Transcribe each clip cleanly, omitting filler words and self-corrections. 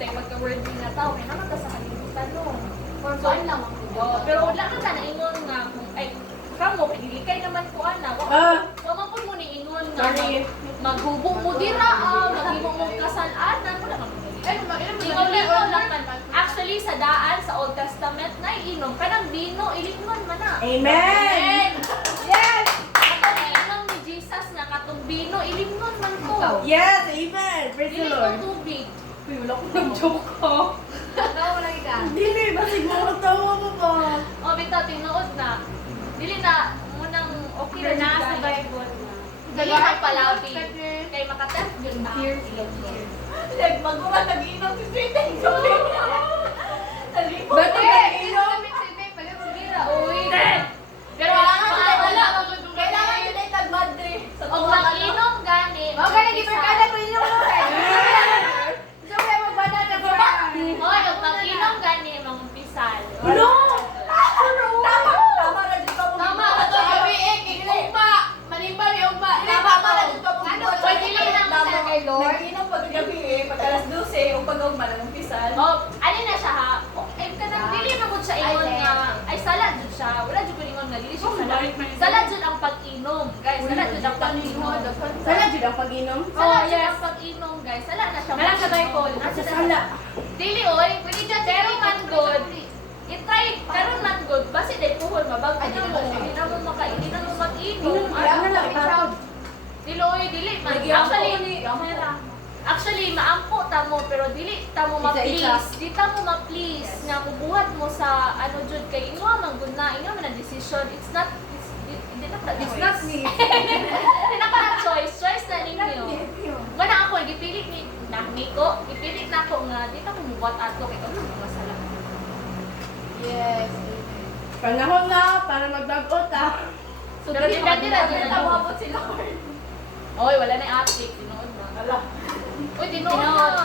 tayo magka-word na tao, kaya naman ta sa kalimutan no. For fun lang ako. Pero wala ka na ingon nga kung ay kamo pinilikay naman ko ana. Wa man pud mo ni ingon nga maghubog mo dira maghimo mo kasal-anan wala man. Ingon lang man. Actually sa daan sa Old Testament na iinom kanang bino ilingon man na. Amen! Yes! Katong iinom ni Jesus nga katong bino ilingon man ko. Yes! Amen! Praise the Dili Lord! ko tubig. Uy, wala ko nag-joke ko. Ikaw lagi ka. Dili, basig mo tawa mo ba? O bitaw tinuod na. Dili na munang okay na sa Bible na. Dili na palabi. Kay makatest yun na. Like, mag-uwan nag-inom si Street and Joey. Talipod. Ba't nag-inom? Uy. Pero Kailangan yun ay tag-madre. og mag-inom gani. Hoy, og mag-inom gani mga umpisal. Ano? Tama na dito mo. Tama ka to gabi Tama na dito mo. Pwede lang naman sa kay Lord. Nag-inom pag gabi pag alas 12, o pag-ugma lang umpisal. Oh, ano na siya ha? Okay, kanang dili na gud siya ingon nga ay sala jud siya. Wala jud ko ingon nga dili siya sala. Sala jud ang pag-inom, guys. Sala jud ang pag-inom. Sana dyan ang pag-inom? Sala jud ang pag-inom, guys. Sala na siya. Wala sa Bible. Sa sala. Dili oy, pwede dyan pero man good. I-try karon man good. Basi day puhol mabag ano mo. Hindi na mo makaini na mo mag-inom. Ano lang, proud. Dili oy, dili man. Actually, maampo ta mo pero dili ta mo ma-please. Di ta mo ma-please nga mubuhat mo sa ano jud kay inyo man gud na inyo man ang decision. It's not me. Hindi na para choice na ninyo. Wala ako gipili ni Niko, gipili na ako nga di ta ko mubuhat ato kay ano masala. Yes. Panahon na para magbagot ah. So depende ra din Tama po si Lord. Oy, wala na attic tinuod na. Ala. Uy, tinuod na.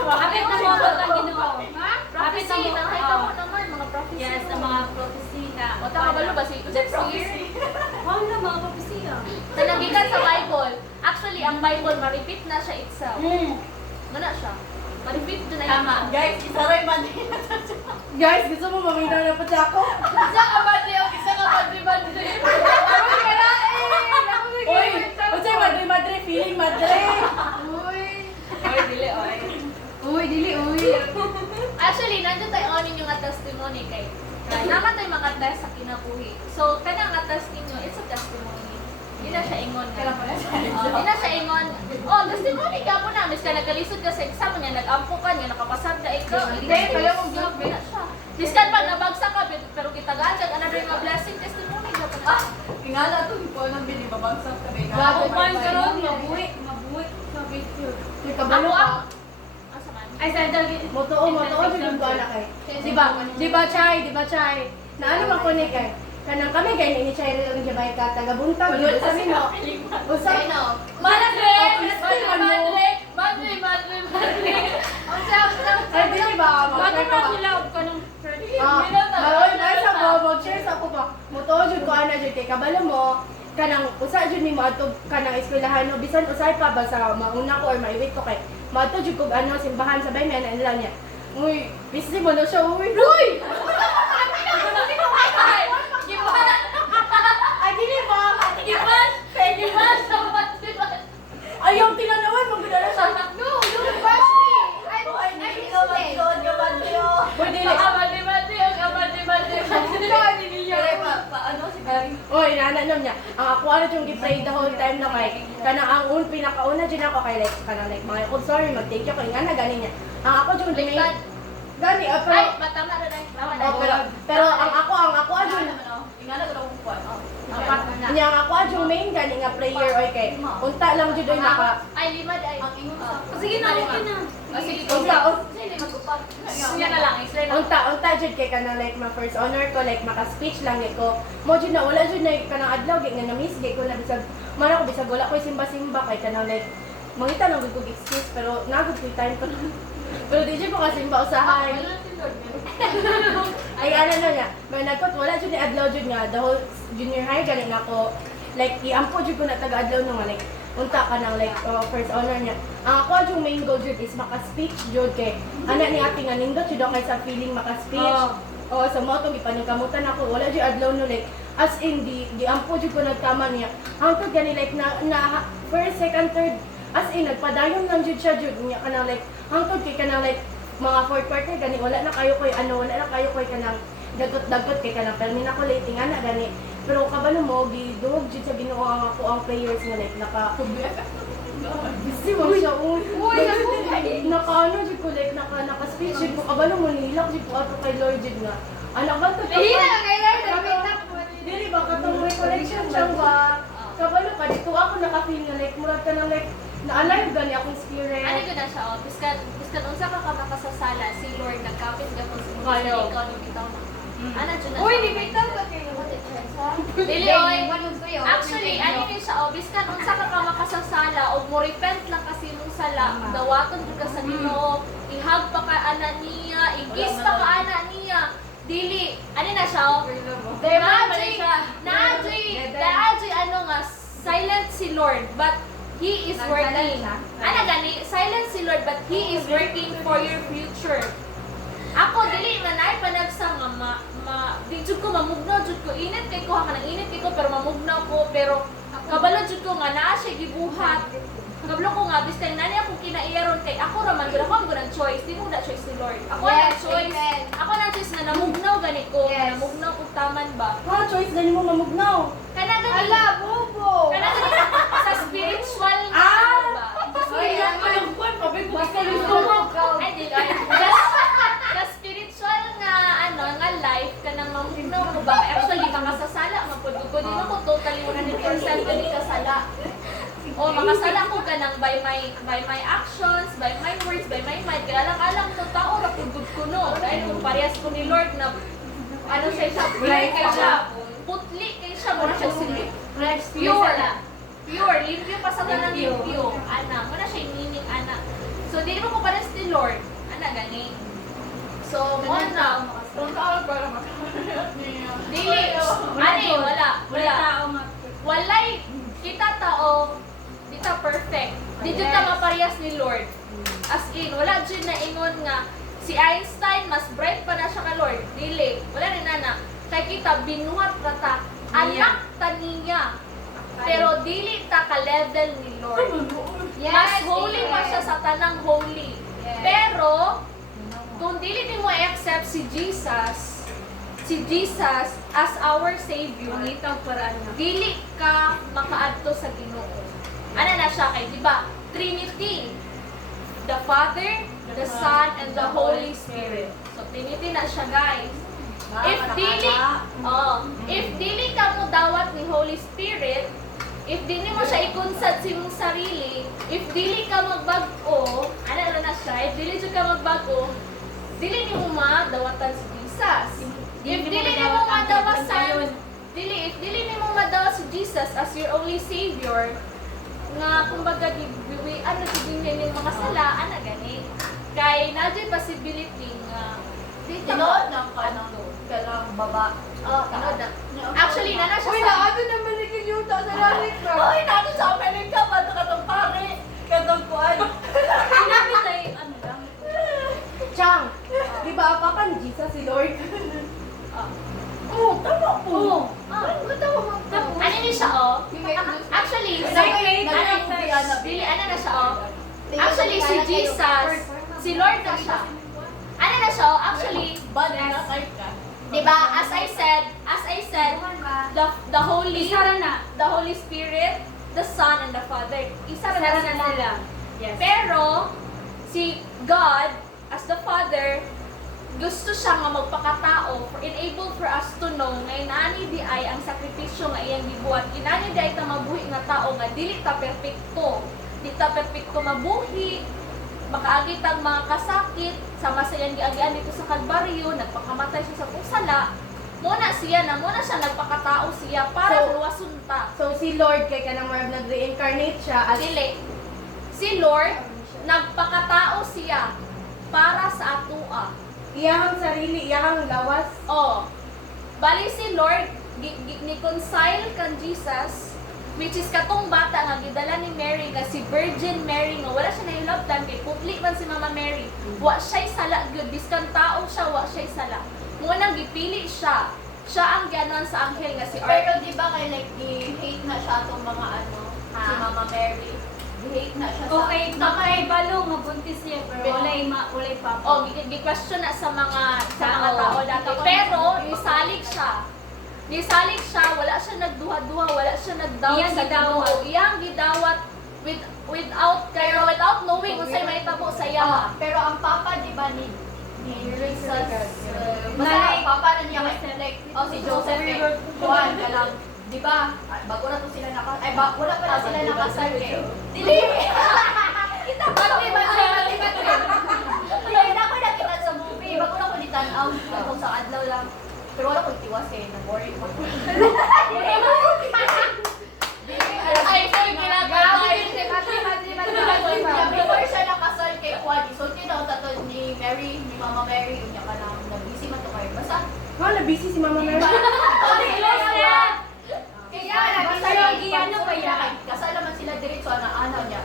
Kapit na mo ang Ginoo. Prophecy na hay ka mo naman mga prophecy. Yes, ang mga prophecy na. O tama ba ba si Prophecy. Wow na mga prophecy. Talagikan sa Bible. Actually, ang Bible ma-repeat na siya itself. Mana siya? Ma-repeat doon na yun. Tama. Guys, isaray man din. Guys, gusto mo maminaw na pati ako? Isa ka madre o isa ka madre. Uy! Unsay madre, feeling madre! Uy, dili, uy. Actually, nandun tayo onin yung testimony kay. Naman tayo mga test sa kinabuhi. So, kanang test ninyo, it's a testimony. Hindi na siya ingon. Hindi na siya ingon. Oh, testimony ka po na. Miss ka nagkalisod ka sa exam niya, nag-ampo ka niya, nakapasad ka ikaw. Hindi, kaya mong job na siya. Miss ka pag nabagsak ka, pero kitagaan ka, another mga blessing testimony. Ingala to, hindi ko nang binibabagsak kami. Bago man karon, mabuhi. Sabi ko. May Ako kabalo ang... ka. Asa man? Ay, sa dali. Motoo, dyan ko anak eh. Di ba, Chay? Na ano man ko ni kay? Kanang kami kay ni Chay rin ang jabay ka, taga-buntag. Yun sa mo. Usa? Madre! Ay, di ba? Bago Mag-share na ka. sila ka nung Maroy, sa ko, mag-share sa ko ba? Motoo, dyan ko anak dyan kay kabalo mo. Kanang usa jud ni moadto kanang eskwelahan no bisan usay pa ba sa mauna ko or maiwit ko kay moadto jud ko ano simbahan sabay may ana nila niya. Uy, busy mo na siya. Uy! Ay, dili ba? Ayaw tinanawan mo gudala siya. Uy, dili. Oy, nananom niya. Ang ako ano yung gipray the whole time na kay kanang ang pinakauna dyan ako kay like kanang like mga oh sorry mag-thank you kay nga na gani niya. Ang ako yung gani gani pero Ay, matama na rin. Tama na. pero ang ako adyon Ingala ko lang kuan. niya ang ako adyon main gani nga player oy kay unta lang jud oy naka Ay, limad ay. Sige na, okay na. Sige, unta Sige, mag-upag. Yan na lang, explain na. unta jud kay kanang like my first honor ko like maka-speech lang ni ko. Mo jud na wala jud na kanang adlaw gid nga na-miss gid ko na bisag mara ko bisag wala ko simba-simba kay kanang like mangita lang gud ko excuse pero nagud ko time ko. Pero di jud ko kasimba usahay. Ay ano na niya. May nagpot wala jud ni adlaw jud nga the whole junior high gani nga ko like iampo jud ko na taga adlaw no nga like unta ka ng like first honor niya. Ang ako yung main goal jud is maka-speech jud kay ana ni ate nga nindot jud ako sa feeling maka-speech. Oh, sa mo to gipaningkamutan ako wala jud adlaw no like as in di ampo jud ko nagtama niya. Hangtod gani like na first, second, third as in nagpadayon lang jud siya jud niya kanang like hangtod kay kanang like mga fourth quarter gani wala na kayo koy wala na kayo koy kanang dagot-dagot kay kanang permi na ko lating ana gani. Pero kabalo mo gidug jud sa Ginoo ang ako ang players nga like naka Busy mo siya, uy. Naka-ano, jud ko, like, naka-speech, jud ko, kabalo mo, nilak, jud ko, ato kay Lord, jud nga. Anak ba ito? Hihila kay Lord, Dili ba, katong recollection siya ba? Kabalo ka, dito ako naka-feel na, like, murag ka na, like, na-alive gani akong spirit. Ano ko na siya, oh. Biskan unsa ka makasasala, si Lord, nagkapit ka kung si Lord, Kayo. ikaw ni bitaw na. Ano dyan na Uy, siya? nibitaw ka kayo. Dili, oy. Actually, ano yun siya, oh, biskan unsa ka makasasala, o mo repent lang kasi mong sala, dawaton ka sa Ginoo, ihag pa ka ana niya, i-kiss pa ka ana niya. Dili, ano na siya, oh. Naadjay, ano nga, silent si Lord, but He is working. Ano gani, silent si Lord, but He is working for your future. Ako, dili man ay panagsa nga di jud ko mamugnaw jud ko init kay ko ha kanang init kay ko pero mamugnaw ko pero kabalo jud ko nga naa siya gibuhat. Kabalo ko nga bisan nani ako kinaiyaron kay ako ra man gud ako ang choice, di mo na choice si Lord. Ako na choice. Ako na choice na namugnaw gani ko, namugnaw ko taman ba. Choice gani mo mamugnaw. Kana gani bobo! kana gani sa spiritual nga ba. Ay di ay. Sa spiritual nga nga life kanang mamugnaw mo ba? Actually makasasala mapud ko di mo ko totally 100% kani kasala. O makasala ko kanang by my actions, by my words, by my mind. Kaya alam ko tao ra pud ko no. Dahil kung parehas ko ni Lord na ano siya putli kay siya mo siya sili. Pure, limpyo pa sa tanang limpyo. Ana, mo na siya nining ana. So di mo ko parehas ni Lord. Ana gani. So mo na dili. Ani wala. Walay kita tao dita perfect. Di jud ta maparehas ni Lord. As in wala jud na ingon nga si Einstein mas bright pa na siya ka Lord. Dili. Wala ni nana. Kay kita binuhat ka ta anak ta niya. Pero dili ta ka level ni Lord. Mas holy pa siya sa tanang holy. Pero kung dili nimo i-accept si Jesus as our Savior, dili ka makaadto sa Ginoo. Ano na siya kay, di ba? Trinity. The Father, the Son, and the Holy Spirit. So, Trinity na siya, guys. If dili ka mo dawat ni Holy Spirit, if dili mo siya ikonsad sa imong sarili, if dili ka magbag-o, ano na siya, if dili ka magbago, dili nimo madawatan si Jesus. If dili nimo madawasan, if dili nimo madawas si Jesus as your only Savior, nga kumbaga ano siguro yung mga sala, ana gani. Kay nadyo possibility nga Tinood na ka ng baba. tinood na. Actually, nana siya Uy, naado naman ni Yuta sa langit ka. Uy, naado sa amin ka, bato ka itong pare. Katong kuan. Pinapit ay ano lang. Chang, di ba papa ni Jesus si Lord? Tama po. Ano ni siya Actually, ano na siya Actually, si Jesus, si Lord na siya. Ano na siya actually, Bad na kay ka. diba, as I said, the Holy Spirit, the Son, and the Father, isa na sila. Yes. Pero, si God, as the Father, gusto siya nga magpakatao enable for us to know nga inani di ay ang sakripisyo nga iyang gibuhat. Inani di ay ta mabuhi nga tao nga dili ta perpekto. Di ta perpekto mabuhi, makaagit ang mga kasakit, sama sa iyang giagian dito sa Kalbaryo, nagpakamatay siya sa pusala. Muna siya nagpakatao siya para luwason ta. So si Lord kay kanang marag nag-reincarnate siya as Dili. Si Lord, nagpakatao siya para sa atua. iyang sarili, iyang lawas. Oh. Bali si Lord, ni-concile kan Jesus which is katong bata nga gidala ni Mary nga si Virgin Mary nga wala siya nahilabtan kay putli man si Mama Mary. Wa siya'y sala gyud biskan tao siya wa siya'y sala. Mo nang gipili siya. Siya ang gianon sa anghel nga si Pero di ba kay like i-hate na siya itong mga ano, si Mama Mary. I-hate na siya sa... Okay, nakay balo nga buntis niya pero walay papa. Oh, gi-question na sa mga tao dati. Pero nisalig siya. Nisalig siya, wala siya nagduha-duha, wala siya nagdawat Iyang sa gidawat. Ginoo. Iyang gidawat without knowing kung sa'y may tabo sa iya. Pero ang papa di ba ni Jesus, basta Like, ang papa na niya like, si Joseph Juan ka lang. Di ba? Bago na to sila wala pa na sila nakasal eh. Dili! Kita ko Batli. Hindi na ako nakita sa movie. Bago na ko nitanaw. Kung sa adlaw lang. Pero wala ko itiwas eh. Na-boring ko. Ay, sorry, Before siya nakasal kay Juan, isulti na tato ni Mary, ni Mama Mary, unya ka lang, nabisi man to kayo. Basta, Na-busy si Mama Mary. kaya basta yung ano pa yan. kasal naman sila diretso na ano niya.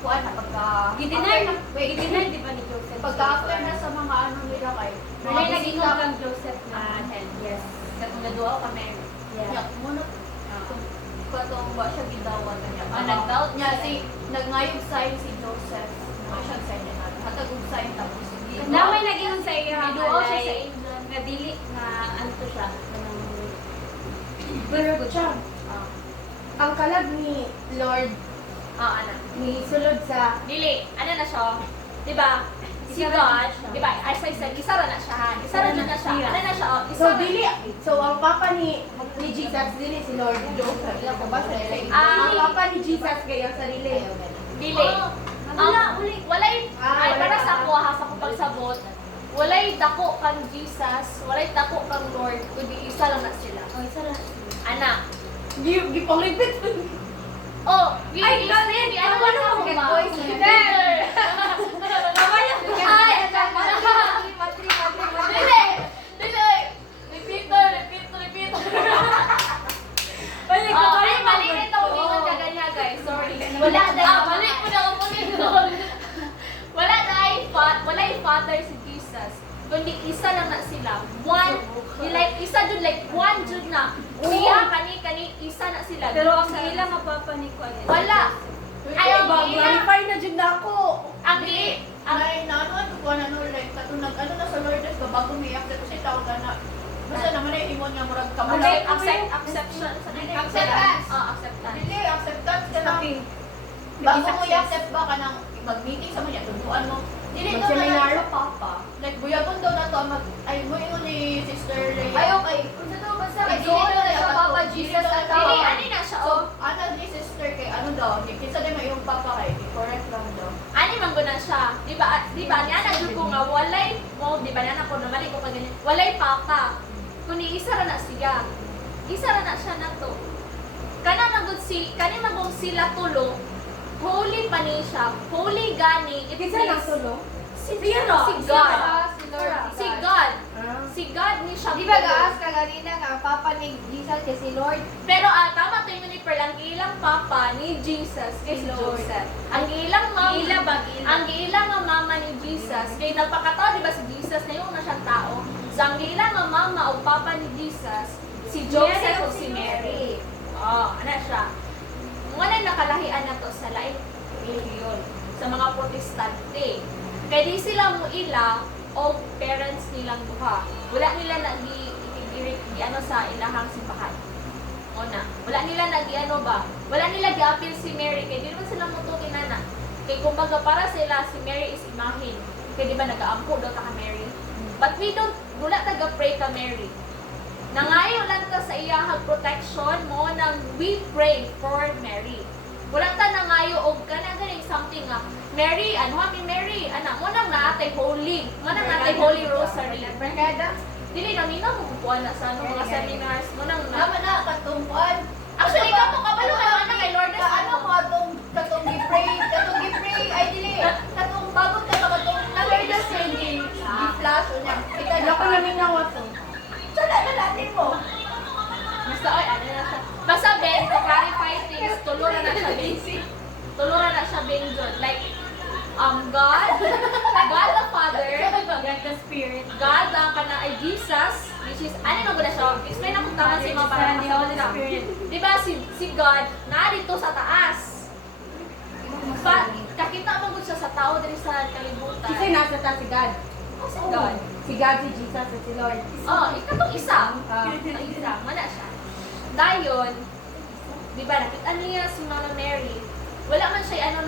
Juan na pagka... Gidinay Wait, di ba ni Joseph? pagka after na sa mga ano nila kay... May naging kang Joseph na. Yes. Katong naduwa ka, Mary. Yeah, muna. Katong ba siya gidawat na niya. Nag-doubt niya siya. si nagngayog sign si Joseph. Ano siya sign niya na. Hatag og sign tapos Na may naging sa iya Giduo siya sa halay. England. Nga dili na ano to siya. Pero siya, ang kalag ni Lord Ana. ni sulod sa Dili, ano na siya? Di ba? Si Isa God, ra na siya. di ba? As I said, isa ra na siya. Isa ra na siya. Ano na siya? Isa So ra- dili, so ang papa ni Jesus dili si Lord Joseph. Ila ko ba sa ang papa ni Jesus kaya sarili. Dili. Walay, ay, wala para ka. sa ako ha, sa akong pagsabot, walay dako kang Jesus, walay dako kang Lord, kundi isa lang na sila. Oh, isa lang. Anak. Gipanglipit. Oh, Ay, di ano tama na na, ako get ba? voice. Peter. Ay, Dili! Dili! Repeat. Balik Oh, ay, mali rin ako gingon ka ganyan, guys. Sorry. Wala na. Balik mo na ako wala yung father si Jesus. Kundi isa lang na sila. One, like, isa dun, like, one dun na. Siya, kani, isa na sila. Pero ang ilang mapapa ni Kuan. Wala. Ay, ang ilang, Clarify na jud nako. ang Ay, naanoan ko kuha na no, like, katong ano na sa Lourdes, bago may accept kasi tawag na. Basta naman ay imon niya murag kamala. acceptance. Acceptance. Acceptance. Dili, acceptance ka na. Okay. Bago mo i-accept ba ka ng mag-meeting sa mga, tubuan mo. Dili to na Mag-seminar. lang sa papa. Like, buyagon daw na to, ay mo ingon ni Sister Leia. Ay, okay. Kung sa to, basta Kay kay Dili Dili na na siya Papa Jesus at Dili, ani na siya, So, oh. ano ni Sister kay ano daw, ni kinsa din may yung papa kay, correct lang daw. Ani man guna siya. Di ba niya na jud ko nga walay mo, di ba na ko namali ko kag ganyan. Walay papa. Kundi isa ra na siya. Isa ra na siya nato. Kana magud sila tulo. Holy pa ni siya. Holy gani. It Kinsa lang solo? Si God. Si Lord. Si God. Si God ni siya. Di ba gaas ka ganina nga Papa ni Jesus kay si Lord? Pero tama to yung ni Pearl, ang ilang papa ni Jesus kay si Lord. Joseph. Ang ilang mama, Ila ba, ila? ang ilang nga mama ni Jesus, kay nagpakataon di ba si Jesus na yung na siyang tao. So ang ilang nga mama o papa ni Jesus, si Joseph o si Mary. Oh, ano siya. Wala nakalahian na to sa laing reliyon sa mga protestante. Kaya di sila mo ila o parents nilang duha. Wala nila ano sa ilahang simbahan. O na. Wala nila ano ba? Wala nila gi-appeal si Mary. Kaya di naman sila mutukin na. Kaya kumbaga para sila si Mary is imahin. Kaya di ba nag-aampo daw ka Mary? But we don't, wala taga-pray ka Mary. Nangayo lang ta sa iyahang protection mo nang we pray for Mary. Wala ta nangayo og kana ganing something nga Mary, ano ha Mary, ana mo nang naatay holy. Mo nang naatay holy rosary. Brigada. Dili na mina mo kuha na sa ano, mga seminars mo nang Naman na katungkuan. Actually ka mo kabalo ka na kay Lord Ka ano mo katong gi-pray, ay dili. Katong bago ka katong Lourdes singing. Gi-flash o niya. Kita Wala ko namin nawat to. Sala na natin mo. basta ay ano na siya. Basta Ben, to clarify writings, tulura na siya basic. Tulura na siya benjod. Like, God the Father, God the Spirit. God ang kana ay Jesus, which is, ano na siya? Explain ako tama si mga para Son, the Holy makasama. Spirit. Diba si God, narito sa taas. Kakita mo siya sa tao diri sa kalibutan. Kasi nasa ta si God. Oh, si God. Si God, si Jesus, at si Lord. Oh, ikatong isa. Ah. Ang isa, mana siya. Dayon, di ba, nakita niya si Mama Mary. Wala man siya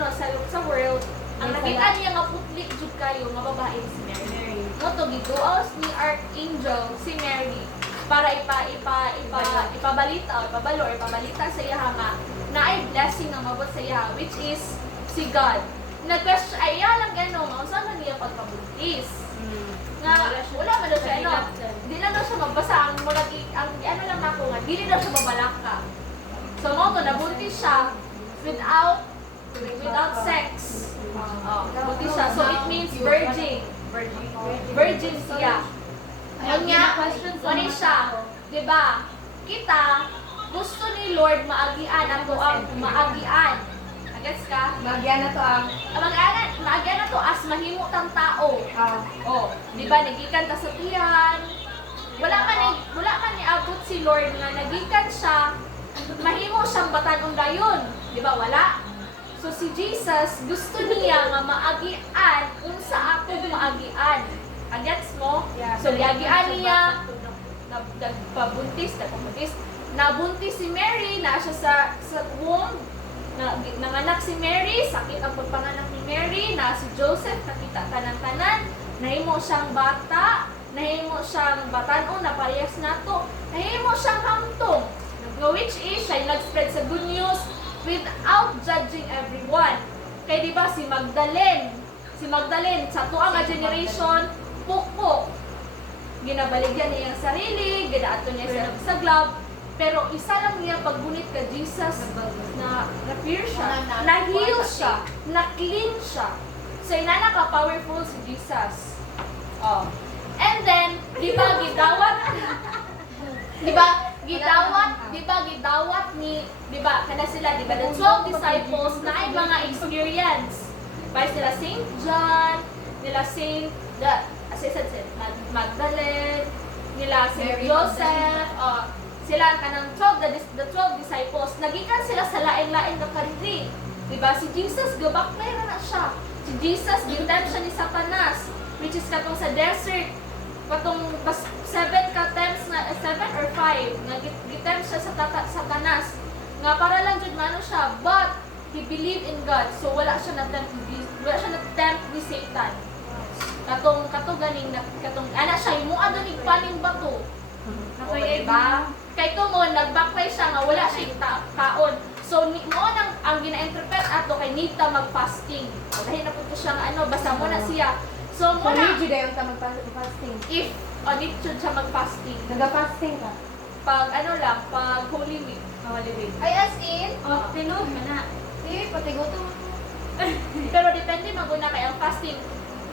sa world. Ang Yes, nakita wala. niya nga putli jud kayo, nga babae si Mary. Mary. Moto giduos ni Archangel si Mary para ipabalita o ipabalita sa iya nga na ay blessing nga mabot sa iya, which is si God. Nag-question, ay lang gano'n, saan man niya pagpabuntis? Nga, wala man daw siya, di lang daw siya magbasa, ang ano lang ako nga, di daw siya babalaka. So, mo to, nabuntis siya without sex. Nabuntis siya. So, it means virgin. Virgin siya. Ayun nga, ano siya, di ba? Kita, gusto ni Lord maagian, ako ang maagian. Gets ka? Magyan na to ang... Maagian na to as mahimo tang tao. Oh, di ba nagikan ta sa tiyan? Wala man ni abot si Lord nga nagikan siya, mahimo siyang batan-on dayon. Di ba wala? So si Jesus gusto niya nga maagian unsa ako maagian. Gets mo? Yeah. So giagian niya nabuntis. Nabuntis si Mary, na siya sa womb. Nanganak si Mary, sakit ang pagpanganak ni Mary, na si Joseph, nakita tanan-tanan, nahimo siyang bata, nahimo siyang batanon, naparehas nato, nahimo siyang hamtong, which is, siya nag-spread sa good news without judging everyone. Kaya di ba si Magdalene, sa tuang nga generation, pukpok, ginabaligyan niya ang sarili, ginaato niya sa glove, pero isa lang niya paggunit ka Jesus na na-pure siya, na-heal siya, na-clean siya. So inana ka powerful si Jesus. Oh. And then, di ba gidawat ni, di ba, kana sila, di ba, the 12 disciples na ay mga experience. By sila Saint John, nila as I said, Magdalene, nila Saint Mary Joseph, sila kanang 12 disciples, nagikan sila sa lain-lain nga kariri. Diba? Si Jesus, gabaklay na siya. Si Jesus, gintempt siya ni Satanas, which is katong sa desert, katong 7 or 5, nga gitempt siya sa Satanas, nga para lang jud mano siya, but he believed in God, so wala siya na-tempt ni Satan. Katong ana siya, imuan doon yung paning bato. Diba? Kay Tumon, nag-backfire siya nga wala siya kaon. So, mo ang gina-interpret ato kay Nita mag-fasting. O, dahil napunto siya nga basta mo na siya. So, mo na, Hindi dayon ta mag-fasting. if, need siya mag-fasting. Nag-fasting ka? Pag pag Holy Week. Holy Week. Ay, as in? Tinud man na. Di, pati gutom. Pero depende maguna kay ang fasting.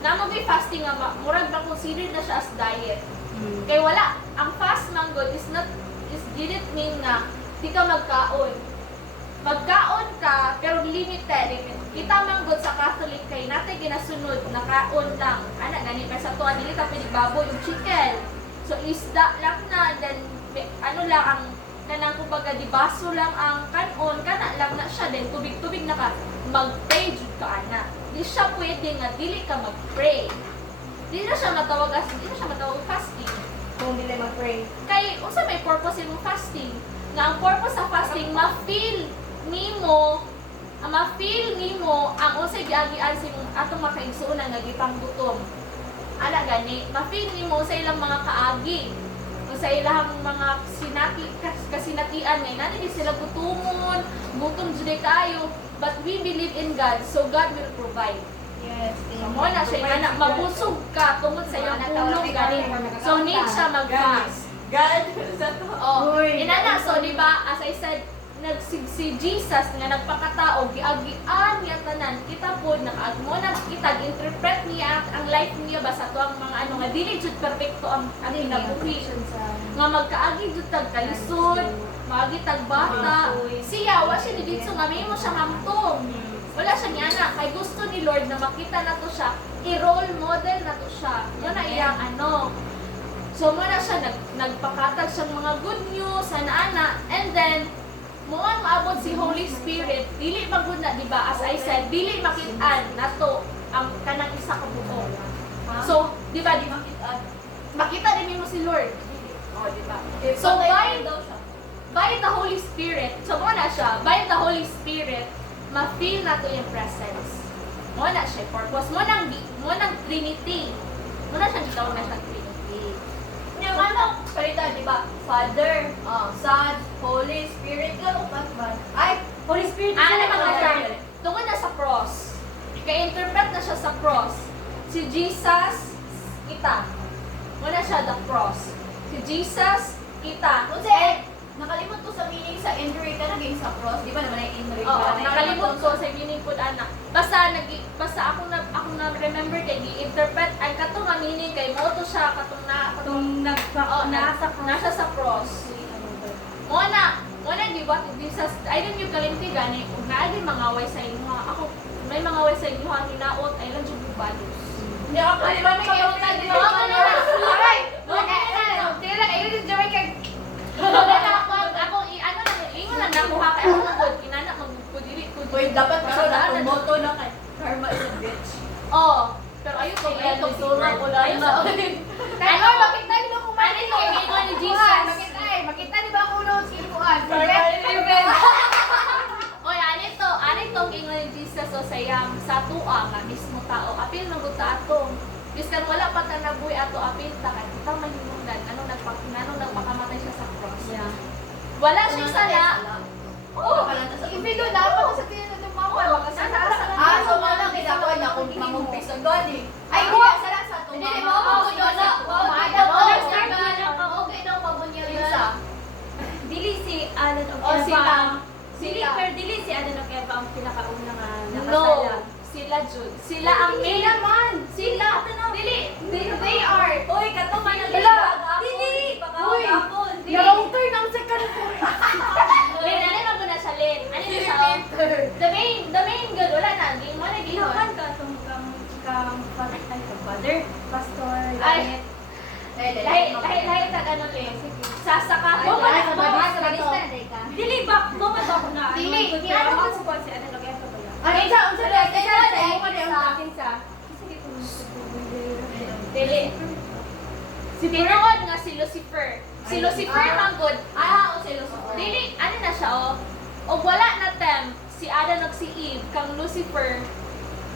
Namo may fasting nga, murag na consider na siya as diet. Kay wala, ang fast man good didn't mean na di ka magkaon. Magkaon ka, pero limited. Kita man good sa Catholic kay natin ginasunod, nakaon lang. Gani pa sa tuwa, dili ka pinigbaboy yung chicken. So isda lang na, then lang ang kanang kumbaga di baso lang ang kanon, kana lang na siya, then tubig-tubig na ka, mag-pray jud ka ana. Di siya pwede nga dili ka mag-pray. Di na siya matawag fasting. Kung dili mag-pray. Kay unsa may purpose imong fasting? Nga ang purpose sa fasting ma-feel nimo ang unsay giagian sa imong atong makaigsuonan nga gipanggutom. Ana gani, ma-feel nimo sa ilang mga kaagi. Sa ilang mga kasinatian ngay nani sila gutom jud kayo, but we believe in God, so God will provide. Yes. So, mo na siya nga mabusog ka tungod sa iyong tulong gani. So need siya mag-fast. God, sa to. Oh, Uy. inana, so di ba, as I said, si Jesus nga nagpakatao giagian niya tanan kita pod nakaagmo na kita interpret niya ang life niya ba sa tuang mga ano nga dili jud perpekto ang kinabuhi nga magkaagi jud tag kalisod maagi tag bata siya wa siya didito nga mahimo siya hamtong wala siya niya na kay gusto ni Lord na makita nato siya i-role model nato siya yun na iyang ano. So, muna siya, nagpakatag siyang mga good news, ana-ana, and then, muan maabot si Holy Spirit, dili magud na, di ba? As I said, dili makitaan nato ang kanang isa ka buo. So, di ba, makita din mo si Lord. Oh, di ba? So, by the Holy Spirit, so muna siya, by the Holy Spirit, ma-feel nato yung presence. Muna siya, purpose. Munang Trinity. Muna siya, gitawag na siya Trinity. Yung ano, salita, di ba? Father, Son, Holy Spirit, gano'n pa ba? Ay, Holy Spirit, Ano sila naman mga siya? Tungkol na sa cross. Kaya-interpret na siya sa cross. Si Jesus, kita. Muna siya the cross. Si Jesus, kita. Kasi, nakalimot ko sa meaning sa injury ka naging sa cross. Di ba naman yung injury Oo, ka? nakalimot ko sa meaning po anak. Basta ako na remember kay gi-interpret ay katong nga meaning kay mo to siya katong nasa sa cross. Mo na di ba Jesus I don't you kalimti gani ug naa din mga way sa inyo ako may mga way sa inyo hinaot ay lang jud balos. Hindi ako Ay, pa may kaunta di ba? Uy, dapat kasi natumoto na kay Karma is a bitch. Oh, pero ayun ko kaya to sura ko lang. Ano makita di ba kumain ko gingon ni Jesus? Makita di ba kuno sinuan? Oy, anito gingon ni Jesus so sayang sa tuwa nga mismo tao. Apil magud ta ato. Biskan wala pa ta nabuhi ato apil ta kay kita mahimungdan anong nagpakamatay siya sa cross. Yeah. Wala siya sala. Oo. Ibido na ako sa tiyan ng mga So wala ginagawa niya kung mamumpis ang gani. Ay, Hindi, ko- sala sa to. Hindi, Mama. mo Okay daw mabunyal sa. Dili si Alan of Oh, Eva. sila. Dili, Sila. pero dili si Alan of Eva ang pinakauna nga nakasala. No. Sila jud. Sila ang main. naman. Sila. Dili. They are. Uy, katuman na Wala. Dili. Uy. Pagkakapon. Long turn ang second Lin, ano lang ko na siya, Lin? Ano na siya, oh? The main good, wala na. Game mo na, game mo. Ginawan ka itong father, pastor, Ay. Lahi tag ano, Lin. Sasaka ko. Dili ba? Bumad ako na. Dili, Ano ano ko ko- si Juan si Alan of Eva ba yan? Ano sa unsa Wala, sa wala, mo ni ang wala. akin sa. Dili. Si Tinuod nga si Lucifer. Si Lucifer manggod. Ah, o sila sa. Dili, ano na siya, oh. O wala na tem, si Adam ug si Eve, kang Lucifer.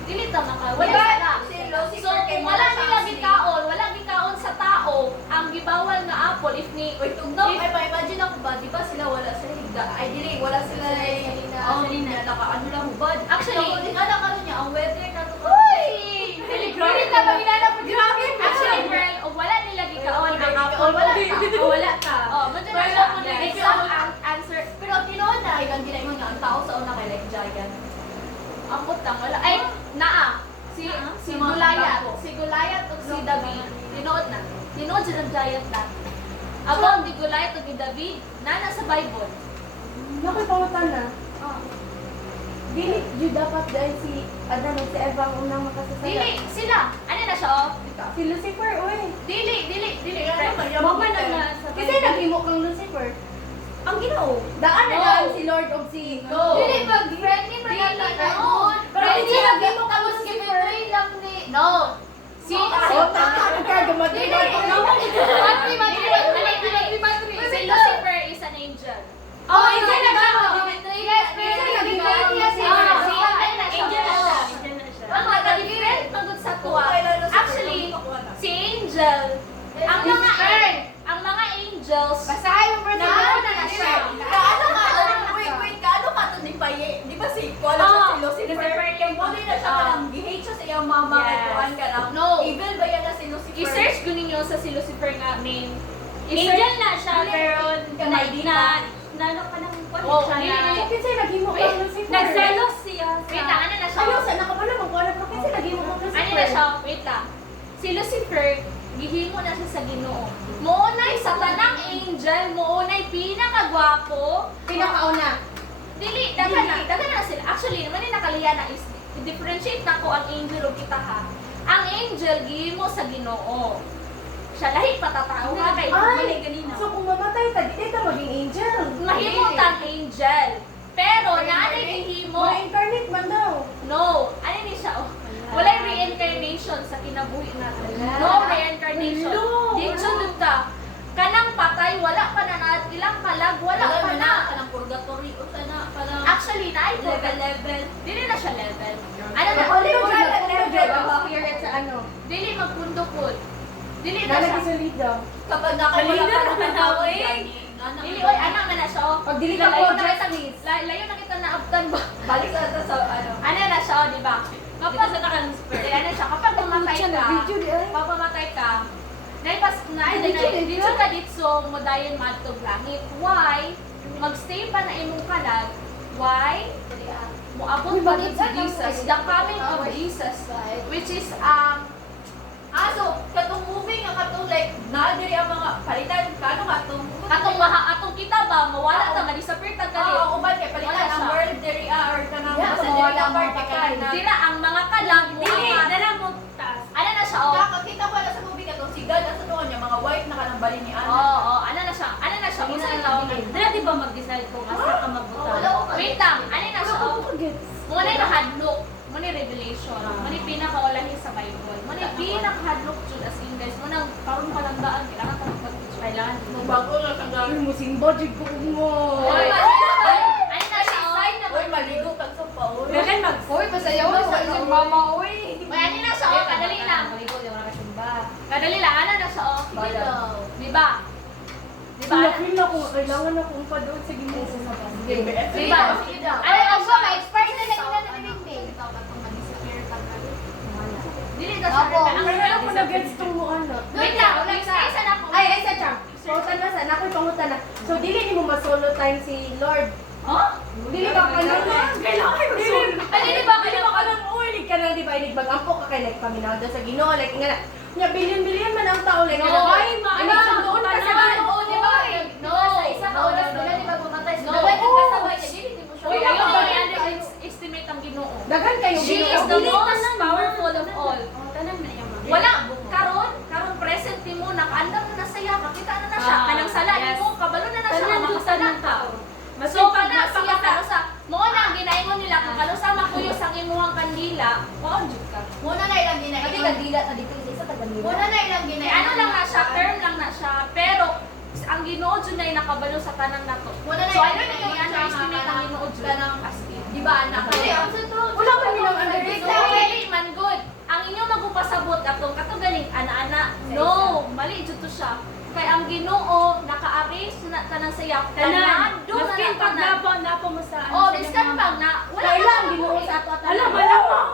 Dili ta maka. Wala Diba? sila. Si Lucifer So, kay kung wala Mona nila Shamsi. gikaon, wala gikaon sa tao, ang gibawal nga apple if ni Uy, tugnaw. if- Ay, pa-imagine ako ba? Di ba sila wala sila higda? Ay, dili. Wala sila Salina. Naka-ano lang hubad. Actually- So, kung ano niya, ang weather na to. Uy! Dili, Dili ta magilala po grabe. Actually, girl, o wala nila gikaon ang Wala apple, wala ka. ka. O wala ka. Oh, madyan na Wala siya ka. mo Yes. exam answer. Pero tinoon na, ilang ginay mo niya, ang tao sa una kay like giant. Ang putang wala. Ay, naa. Si Gulayat. Si Gulayat ug si David. Tinood na. Tinood siya ng giant na. Abang ni Gulayat ug ni David, nana sa Bible. Nakipangutan na. Oh. Dili jud dapat dahil si Adan ug si Eva ang unang makasasala. Dili, sila. Ano na siya, oh? Si Lucifer, uy. Dili. Mama na nga sa Kasi naghimo kang Lucifer. Ang Ginoo. Daan na No. daan si Lord ug si No. Dili, mag-friendly pa Dili, na no. Pero hindi naghimo kang Lucifer. lang ni... No. Si... Oh, tama ka dumadili. Si Lucifer is an angel. Oh, hindi na ba? Yes, pero naging angel na siya. Angel na siya. Ang nag-different pagod sa tuwa. Actually, si angel, ang mga angels, Basahin mo first. nauna na siya. Wait, kaano ka to ni Paye? Di ba si Kuala Oh, siya si Lucifer? Lucifer Yung muli na siya Oh. parang gihate siya sa iyang mama kay Yes. Kuan ka lang. No. Evil ba yan na si Lucifer? I-search ko ninyo sa si Lucifer nga name. Angel na siya, pero nano ka ng Oh, siya dili, na. dili. Kasi lagi mo Wait, kang Lucifer. Nagselos siya Wait lang, ano na siya? Ayaw, sa nakabala mo ko alam ko kasi lagi mo kang Lucifer. Ano na siya? Wait lang. Si Lucifer, gihimo na siya sa Ginoo. Moonay sa tanang angel, moonay pinakagwapo. Pinakauna. Dili, dagan na sila. Actually, naman yung nakaliya na is, differentiate na ko ang angel o kita ha. Ang angel, gihimo sa Ginoo. Siya lahi patatao ha kay mali ganina. So kung mamatay ka, di ka maging angel. Mahimo tang angel. Pero naanay gihimo. Ma-incarnate man daw. No, ano ni siya? Oh. Walay reincarnation sa kinabuhi natin. No reincarnation. Hello. Dito ka. Kanang patay, wala pa na ilang kalag, wala pa na. Kanang purgatory o sana parang Actually, na level. Dili na siya level. Ano na? Only Wala wala na na level. spirit sa ano. Dili magpundukod. Dili na Lalagi siya. sa lida. Kapag nakawala Halina ka na ng manawin. tawag, Dili, oy, anak na na siya. Oh. Pag dili ka Layo po, na just kita, please. layo na kita na abtan ba? balik sa ano. Ano na siya, oh, di ba? Kapag ano siya, kapag mamatay ka, kapag mamatay ka, naipas na dito ka dito mo dayon madtog langit. Why? Magstay pa na imong kalag. Why? Moabot pa din si Jesus, the coming of Jesus, which is So, katong movie nga katong like, naadiri ang mga palitan, kano katong atong kita ba mawala ta ma-disappear ta gali. uban kay palitan Wala ang siya. world diri or kanang Yeah, sa mawala diri ang part mga kay na. Sila ang mga kalag mo. Dili, dala mo taas. Ano na siya, oh? Nakakita ko na sa movie katong si God ang tuwa niya mga wife na kanang bali ni Ana. Oo, ano na siya? Ano na siya? Unsa na tawag niya? Dala di ba mag-decide kung asa ka mabuta? Wait lang, ano na siya? Oh? Muna yung nahadlok. Muna yung revelation. Muna yung pinakaulahi sa Bible. Muna yung pinakahadlok jud as in guys. Muna parang palandaan. Kailangan ka mag-teach. Kailangan. Bago na tanggal. Ay, musimba, jig ko mo. Oy, ano na siya? Oh? Oy, maligo kag sa paul. Dagan mag... Uy, pasayaw mo sa isang mama, uy. Oy, ano na siya? Oh, kadali lang. Kadali lang. Ano na siya? Oh? Di ba? Di ba? Feel na ko, kailangan na kong padoon sa ginoo. Di ba? Ano na siya? Ma-expire na lang na nabibig. Dili na siya. Ang Kaya ako na-gets tong mo ano. Wait lang. Isa na ako. Ay, sa cham. So, na sa ako'y pangutan na. So, dili ni mo ma-solo time si Lord. Oh? Dili ba ka lang? Kailangan mag-solo. Dili ba Dili ba ka lang? Uy, ka lang, di ba? Inig mag-ampo ka kay like paminaw doon sa ginoo. Like, nga na. Nga, bilyon-bilyon man ang tao. Like, No. ay, doon ka sa ginoo, di ba? No. Sa isa ka oras nila di ba pumatay? No. Daway ka kasabay niya, dili mo siya. Uy, Ayun ako yung ba- i-estimate ang Ginoo. Dagan kayo. She ginoo. is the Dili most ka na. powerful of all. Tanang na yung mga. Wala, karon present mo, nakaandam mo na saya, kakita na siya, kanang sala yes. mo, kabalo na siya, Tanang makasala ka. Mas So, kana siya kalusa. Mo na ang ginaingon nila, kung kalusa makuyos ang imuhang kandila, waon jud ka. Muna na ilang ginay. Pati kandila na dito sa isa taganila. Muna na ilang ginay. Ano lang na siya, term lang na siya, pero ang Ginoo jud na nakabalo sa tanan nato. Muna na So, ilang ano ginay. yung underestimate ang Ginoo jud? Kanang di ba anak? Dili, ang sa to. Wala ka nilang underestimate. So, dili man good. Ang inyong magupasabot katong galing ana-ana. No, mali jud to siya. Kay ang Ginoo naka-arrange na tanang saya. Tanan. Tanado na Maskin na pag tanan. napo mo sa Oh, sa biskan inyong pag mga- na wala Kailan ka ginoo sa ato at Alam, malamang.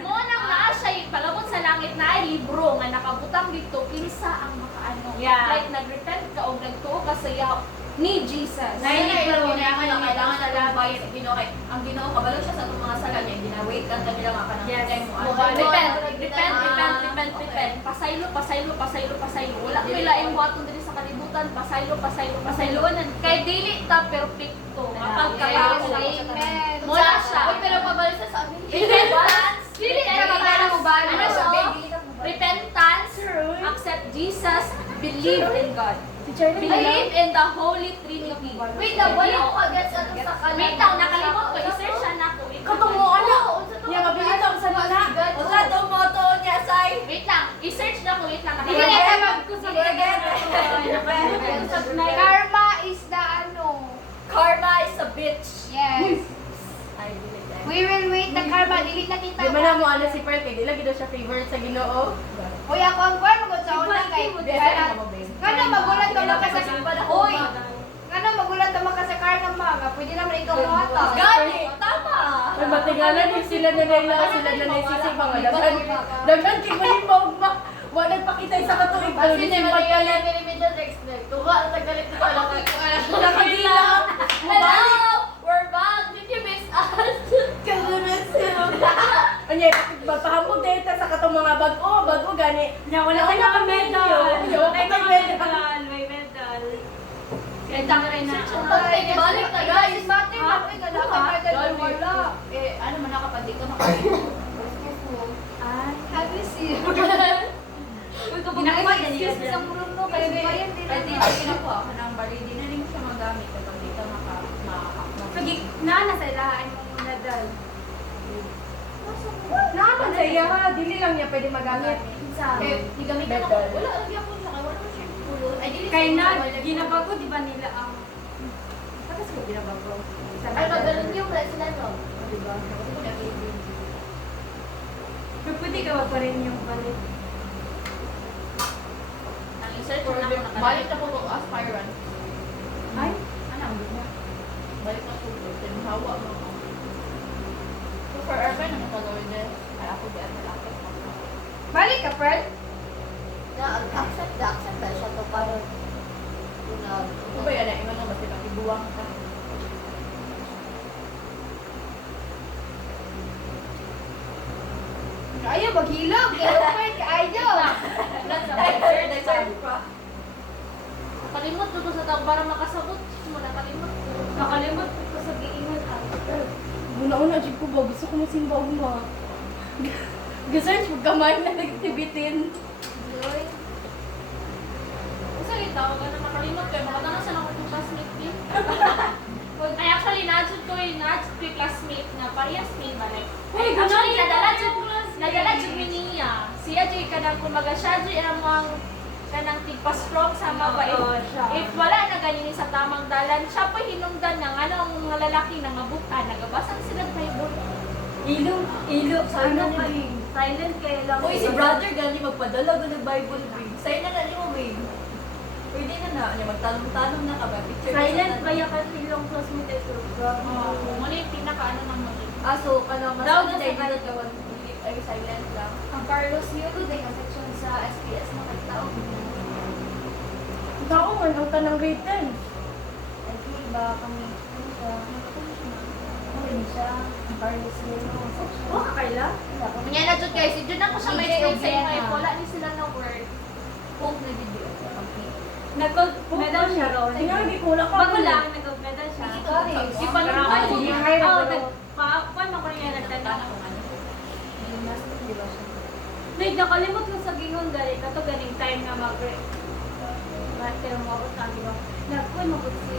mo nang naa siya palabot sa langit na ay libro nga nakabutang dito kinsa ang makaano. Yeah. Like nag-repent ka o nagtuo ka sa yaw ni Jesus. Muna na ilang ginay nga lang kailangan na lang bayan sa Ginoo kay ang Ginoo kabalo siya sa itong mga sala niya. Ginawait lang kanila nga kanang Yes. time mo. Repent. Pasaylo. Wala ko ilaing buhaton diri sa kalibutan. Pasaylo. Kay dili ta perpekto. Mapagkatao. Amen. Mula siya. Pero pabalik sa amin. Repentance. Dili Kaya magkano mo ba? Ano siya? Repentance. Accept Jesus. Believe in God. Believe in the Holy Trinity. Wait lang, wala ko agad sa sa kanan. Wait lang, nakalimot ko. I-search siya na ko. Katong mo, ano? Niya, mabilis ang sa nila. Wala daw moto niya, say. Wait lang. I-search na ko. Wait lang. Dili Nakalimot. na magkusap Karma is the ano. Karma is a bitch. Yes. Ay, dili. We will wait the karma. Dili na kita. Di ba na mo ano si Pearl kay dila gid siya favorite sa Ginoo. Uy, ako ang kwan mo sa una kay. Kana magulat ka maka sa Uy, kana magulat ka maka sa karma mga. Pwede naman ikaw muhata. Gani, tama. Ay matigalan din sila na nila sila na nagsisig mga daghan. Daghan kay kunin mo ugma. Wa nagpakita sa katuig. Kasi naman yan, may middle next. Tuwa, ang tagalit ko lang. Nakagila. gani. Nya wala Wala tayong mga kami medal. yun. Wala tayong mga May medal. medal. May medal. Kaya tangin na. Balik na guys. Mati, mati, Ha? wala. Wala. Eh, ano man nakapag di ka makapag. Ay. Have you seen? Uy, kapag nakuha na niya Excuse sa murong no, kasi bayan din Pwede naman. na ginawa ka ng bali, di na rin mo siya magamit kapag di ka makakapag. Sige, naana sa ilahan mo muna dal. Naman sa iya ha, dili lang niya pwede magamit. Eh, di gamitan ako. Wala, lagyan ko siya. Wala mo siya pulo. Ay, dili Kay siya na, wala- ginabago, di ba nila ang... Patas ko ginabago? Ay, magaling yung president, no? Diba? Ako ko nag-ibig. Pero pwede ka pa rin yung balik. Ang research For na ako the- nakalagay. Balik na po ko aspirant. Ay? Ano ang gusto? Balik na po ko. Hawa mo ako. So, forever na nakalawin din. Ay, ako di ang malapit. Balik ka, Fred. Accent ba siya to parang Ito ba yan? Iman na ba sila? Ibuwang ka. Ayaw, maghilog. Ayaw, Fred, kaayo. Nakalimot ko sa tao para makasabot. Mo nakalimot ko. Nakalimot ko sa giingon ah. Una-una, Jig ko ba? Gusto ko masimba uma. Gusto ko kamay na nag-activitin. Kasi rin tawag ka na makalimot ko. Makatana sa nakong classmate din. Ay, actually, nadsud ko yung classmate na parehas ni Malek. Uy, Actually, ganun nadala jud mi niya. Siya jud kanang kumaga siya jud amang kanang tigpa-strong sa mabait. Oo, siya. If wala na ganini sa tamang dalan, siya pa hinungdan ng ang mga lalaki na mabutan, nagabasa na sila ng Bible. Ilo, ano Silent pa silent kayo lang. Uy, si brother gani magpadala ko ng Bible read. Sa'yo na niyo read. Pwede na niya magtanong-tanong na ka ba? Picture Silent ba yung katilong classmate ito? Muna yung pinaka-ano ng mga Ah, so, mas Daw ano na tayo sa dito gawan ay silent lang. Ang Carlos Yulo, din ang section sa SPS na kagtao. Ikaw ko man, ang tanang grade 10. Ay, ba kami? Ano siya? Ano siya? Ang Carlos Yulo, section. Oh, kaila? Kanya na jud guys, jud na ko siya may explain sa inyo. Wala ni sila na word. Kung na video. Nag-gold medal siya ron. Sige, hindi ko wala ka. Bago lang, nag-gold medal siya. Di pa lang Ay, ako. sige, high Oo, level. nagpa-akuan mo ko niya nagtanong. Gymnastic, di ba siya? Wait, nakalimot ko sa gingon gali. Kato ganing time nga mag-break. Pero mo ako sabi ko. Nagkuhan mo ko si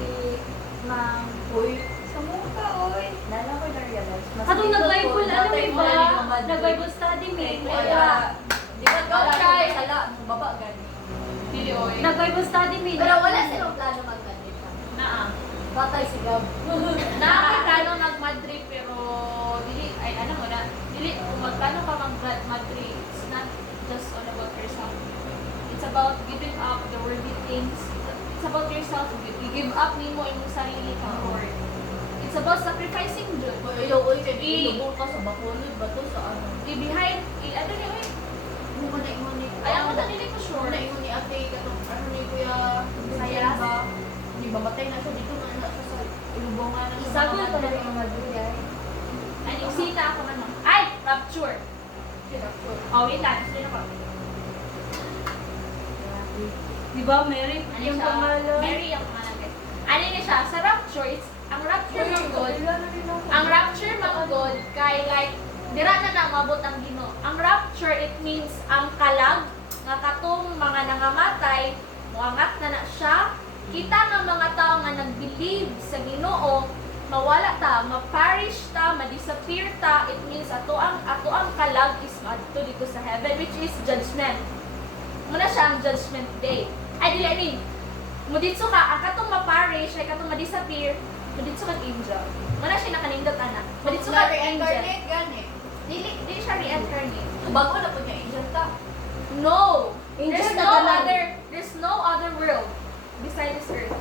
Ma'am. Uy, Sa mukha, oy. nala ko na-realize. Katong nag-Bible, ano may ba? Nag-Bible study may. Di ba? Wala try. siya sala. Baba gani. Dili oy. Nag-Bible study may. Pero wala silang plano mag-ganit. Naa. Batay si Gab. Nakakitano nag-Madrid pero dili ay ano mo na dili kung magkano ka mag-Madrid, it's not just all about yourself. It's about giving up the worldly things. It's about yourself. You give up nimo imong sarili kang Lord. It's about sacrificing jud. Uy, kay ilubong ka sa bakulod ba to sa ano? Behind ano ni oy? Mo na ingon ni. Ay ako na dili ko Mo sure. na ingon ni ate katong ano ni kuya Sayas. ba? Di ba matay na siya dito na siya sa ilubongan na siya. Sabi ko na rin ang maduyan. Ay sita ako ano. Ay, rapture. Oh, wait lang. Sino pa? Di ba, Mary? Ano Yung siya? pangalan. Mary ang pangalan guys. Ano niya siya? Sa rapture, ang rapture mga God, ang rapture mga God, kay like, dira na na mabot ang Ginoo. Ang rapture, it means ang kalag, nga katong mga nangamatay, muangat na na siya. Kita nga mga tao nga nag-believe sa Ginoo, mawala ta, ma-perish ta, ma-disappear ta, it means ato ang kalag is adto dito sa heaven, which is judgment. Muna siya ang judgment day. Ay, dili, I mean, muditso ka, ang katong ma-parish, ay katong ma-disappear, muditso ka angel. Muna siya nakanindot, anak. Muditso ka angel. Reincarnate gani. Dili siya reincarnate. Bago na po niya angel ta. No! Angel There's na no tanan. there's no other world beside this earth.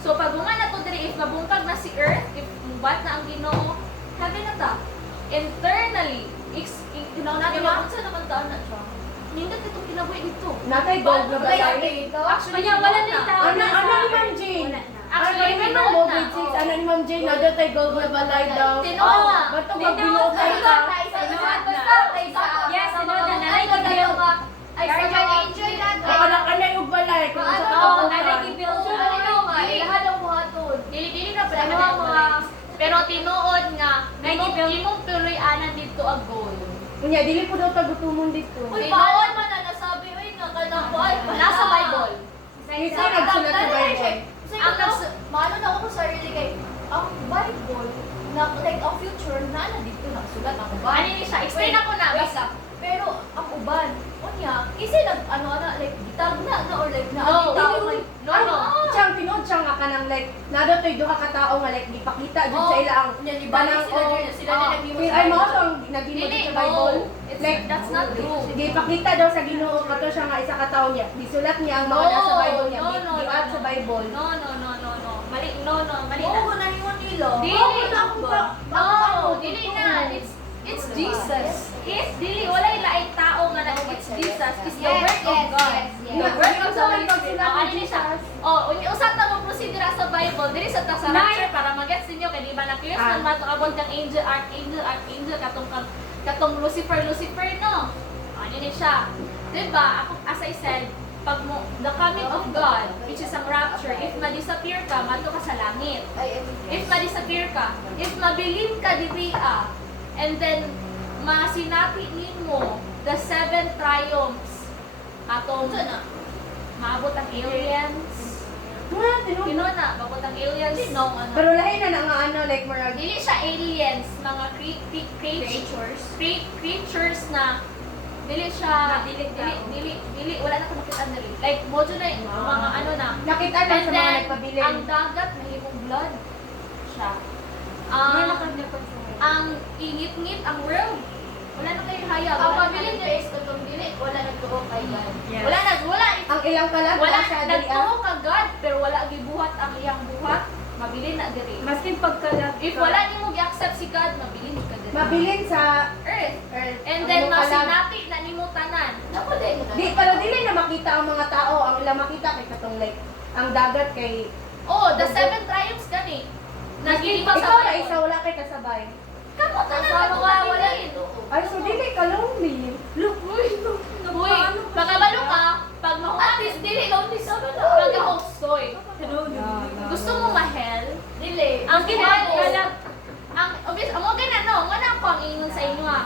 So, pag bunga na to diri, if mabungkag na si earth, if mubat na ang Ginoo, heaven na ta. Internally, tinaw natin Naman sa naman taon na siya. nindot itong kinabuhi dito. Natay gold na ba tayo? Actually, Kanya, wala na yung tao. Ano ni Ma'am Jane? Wala na. Ano Actually, ni Ma'am tinuod Mo, na. grade 6? Ano ni Ma'am Jane? Natay gold na balay daw. Tinuod na. Bato Tinuod mag-binuot na. tayo ka. Yes, sinod na. Nanay ko Tayo kayo. nga Ay, Guardian sa angel natin. Ako lang kanay ug balay kung Ano, sa oo, ka. nalagibel siya. Ano nga, Dili. ilahan ang buhaton. Dili na pala Ano ka ang mga... Pero tinuod nga, imong piloy-anan dito ang goal. Unya dili ko daw tagutumon dito. Uy, bawal man na nasabi, uy, nga kanang buhay. Nasa Bible. Isa nagsulat sa Bible. Ang Maano na ako sa sarili kay, ang Bible, na like ang future, na dito nakasulat ang uban. Ano ni siya? Explain ako na. Wait lang. Pero ang uban, unya, kasi ano like, gitag na, or like, na, No, tao, dili, like, no, no. Siyang tinood siya nga kanang like nado toy duha ka tayo nga like gipakita jud Oh, sa ila ang unya, di ba, kanang, sila oh, din- sila din nagmimo sa ay mo Bible. ang nagimo Dili, sa no. Bible. It's, that's not true. Gipakita daw sa Ginoo kato siya nga isa ka tawo niya. Disulat niya ang mga No, nasa Bible niya. no, no, Giat no, sa Bible. No, no, no, no, no. Mali, no, no, mali Oo, na. ko na yun nila. Dili. Oo, na ako ba? No, dili na. It's Jesus. It's dili. Wala ilaay tao nga na it's Jesus. It's the Yes, work of yes, God. yes, yes. The work of the Sa Holy Spirit. pagsulat Oh, ni ano ni siya? Jesus. Oh, usap na mo proceed sa Bible. Dili sa ta sa rapture para mag-gets ninyo kay di ba na curious Ah. nang matukabon kang angel, archangel katong Lucifer no. Ano ni siya? Diba? Ako as I said, pag mo, the coming of God, which is ang rapture, if ma-disappear ka, mato ka sa langit. If ma-disappear ka, if mabilin ka diriya, and then masinati nimo the 7 triumphs, atong Ito na. maabot ang aliens. Nga, tinood. Kino na, maabot ang aliens. Sino ang ano? Pero lahi na nga ano like murag Dili siya aliens, mga creatures na dili siya dili wala na ko makita dili. Like mo na mga ano na. nakita na And sa mga then, nagpabilin. ang dagat nahimong blood siya. Ang ingit-ngit ang world. Wala na kayo hayag. Ang Wala pabilin na niya is itong dili, wala nagtuo kay God. wala na wala Ang ilang kalag wala siya diri nagtuo ka God pero wala gibuhat ang iyang buhat. Mabilin na diri. Maskin pagkalag. If wala nimo gi-accept si God, mabilin ka diri. Mabilin sa Earth. earth. And Ang then ilang kalag. masinati na nimo tanan. Napo din na. Di, pero dili na makita ang mga tao. Ang ilang makita kay katong like ang dagat kay Oh, the 7 triumphs gani. Nagilipa sa ikaw na Bible. isa wala kay kasabay. Kamo tanan Kasama na ka, wala mabilin. ito. Ay so dili ka lonely. Look, Uy, pagkabalo ka, pag at least dili lonely sa pagka-hostoy. Gusto mo ma-hell? Dili. Ang Ginagawa. ginagawa, ang obvious, amo gana no, wala ko ang ingon sa inyo ha.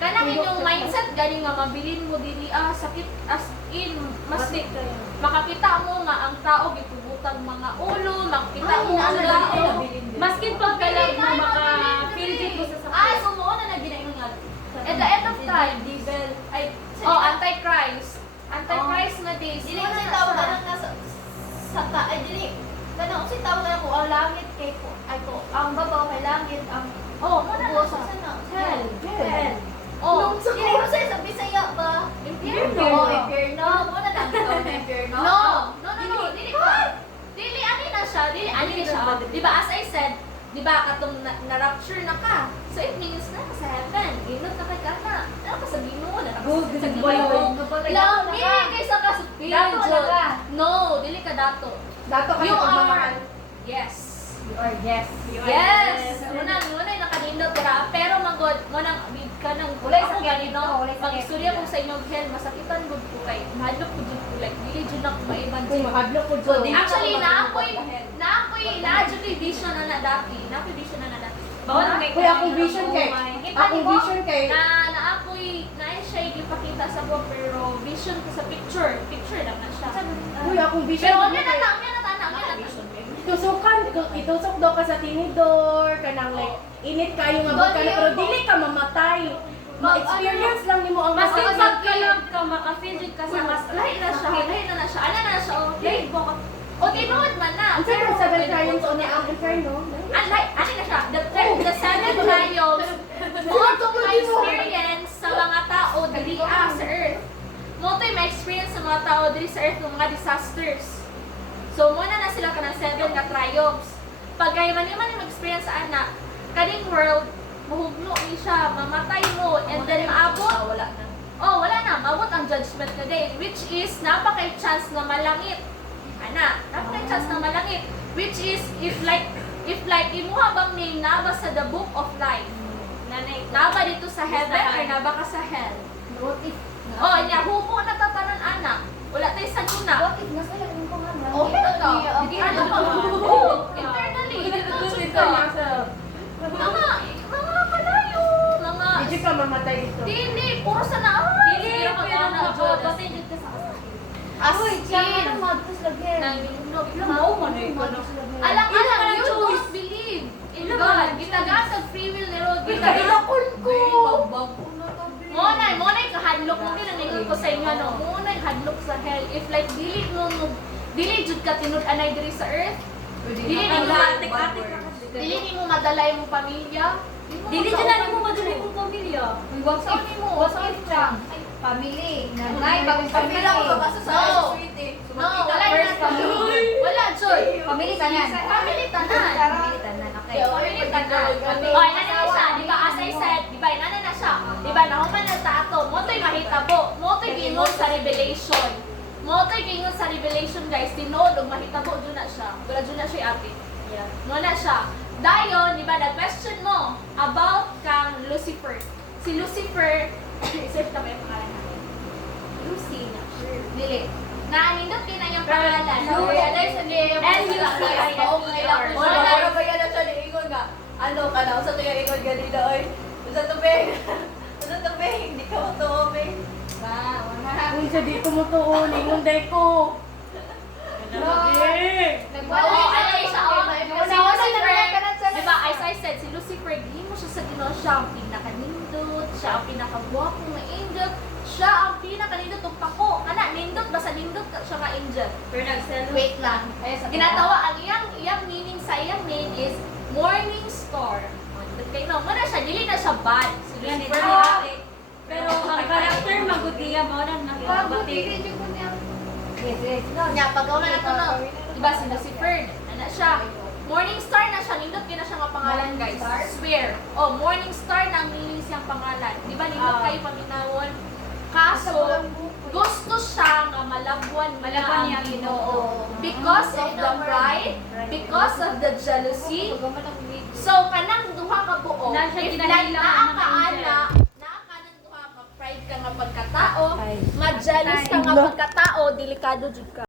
Kanang inyong mindset ganing nga mabilin mo dili sakit as in mas makakita mo nga ang tao gipugutang mga ulo, makita mo ang tao. Maskin pagkalag mo maka-feel dito ko sa sakit. Sumuo na naginaingon nga. At the end of time, Devil. Ay, Antichrist. Antichrist na days. Dili kasi tawag ka lang nasa saka ay dili. Kana kasi tawag ka ko ang langit kay ko ay ko ang babaw kay langit ang Oh, mo na buo sa sa sana. hell. Hell. Oh, Dili ko sa Bisaya ba? impyerno. Oh, impyerno. Mo na lang ikaw na impyerno. No. Dili ka. Dili ani na siya. Di ba as I said, di ba katong na-rapture na ka. So it means na ka sa heaven. Ginot na kay kana. Ano ka sa Ginoo na ka sa Ginoo. Lang dili kay sa ka sa Dato na ka. No, dili ka dato. dato ka You sa are pagmamahal. yes. Yes. Yes. Muna nakadindot ka. Pero magod mo nang bid ka nang Walay ako sakit ganito. dito, walay sakit. Pag istorya ko sa inyong hell, masakitan gud ko kay mahadlok ko jud ko like dili jud ako maiban Kung mahadlok ko So, dyan. actually, na-apoy vision na dati. Na-apoy vision na dati. Bawal na may Kuya, akong vision kay akong vision kay Na-apoy, siya ipakita sa ko, pero vision ko sa picture. Picture lang na siya. Kuya, akong vision. Pero kay- itusok daw ka sa tinidor, kanang like, init kayo nga ka na, pero dili ka mamatay. Ma-experience lang nimo ang Maskin masakit. pagkalag ka maka-feel dito ka sa Mas lahi na siya, Ano na siya, lahi ko. O, tinuod man na. Ang sa'yo, 7 triumphs o ang inferno. Ano na siya, the 7 triumphs mo to ma-experience sa mga tao diri sa earth. Mo to ma-experience sa mga tao diri sa earth ng mga disasters. So, muna na sila ka ng 7 na triumphs. Pag kayo man yung experience sa anak, kaning world, mahugno ni siya, mamatay mo, and then maabot. Wala na. Oh, wala na. Maabot ang judgment na day, which is napaka-chance na malangit. Napaka-chance na malangit. Which is, if like, imuha bang name naba sa the book of life? Naba dito sa heaven or naba ka sa hell? What if Oh, nya humo na tatanan ana. Wala tay sa gina. Bakit nga sila yung pangalan? Oh, ito. Hindi ano pa. Oh, internally. Ito mga kalayo. Mga Hindi ka mamatay dito. Dili, puro sa na. Dili, pero mababati dyan ka sa kasakit. As Uy, in. siya ka magtos lagi. Mao man eh. Alang, you don't believe in God. Gitagasag free will ni Rod. Gitagasag ko. Monay kahadlok mo ginaningin ko sa inyo no. Monay hadlok sa hell. If like dili jud ka tinud-anay diri sa earth. Dili ni mo madala imong pamilya. Dili dyan na mo madali mong pamilya. Saan ni mo? Saan ni mo? Family. Nanay, bagong family. No, wala na family. Wala, Joy. Family tanan. Family tanan. Family tanan, okay. Family tanan. Oh, inana na siya. Di ba, as I said, di ba, inana na siya. Di ba, nahuman na sa ato. Moto'y mahitabo. Moto'y gingon sa Revelation. Moto'y gingon sa Revelation, guys. Tinod, o mahitabo, dun na siya. Wala dun na siya, ate. Mo na siya. Dayon, di ba, na-question mo about kang Lucifer. Si Lucifer, isip ka ba yung pangalan natin? Lucy na. Dili. Naanindot din na yung pangalan. Realize na niya yung L-U-C-I-F-E-R. Wala ba yan na siya niingon nga? Ano ka na? Usa to yung ingon ganito, oy. Usa to, Beng. Usa to, Beng. Hindi ka matuo, Beng. Kung sa di ko mo tuon, ingunday ko. Oo, ano siya, oh. Si Lucifer, di ba, as I said, si Lucifer, di mo siya sa Ginoo, siya ang pinakanindot, siya ang pinakagwapong na angel, siya ang pinakanindot ug pako. Ana, nindot basta nindot ka siya ka angel. Pero nag-sell. Wait lang. Ginatawa ang iyang meaning sa iyang name is morning star. Kay no, mo na siya, dili na siya bad. Si Yan, Lucifer, ito ate. Pero ang karakter magutiya mo na nakilabati. Nya pagawa na to no. Diba si Lucifer, ana siya. Morning star na siya, nindot kina siya nga pangalan, guys. Swear. Oh, morning star na ang meaning siyang pangalan. Di ba nindot kayo paminawon? Kaso gusto siya nga malabwan niya ang Ginoo. Because of the pride, because of the jealousy. So kanang duha ka buo, Na siya if ginahila ang mga naakaana, naakanan duha ka pride ka nga pagkatao, ma-jealous ka nga pagkatao, delikado jud ka.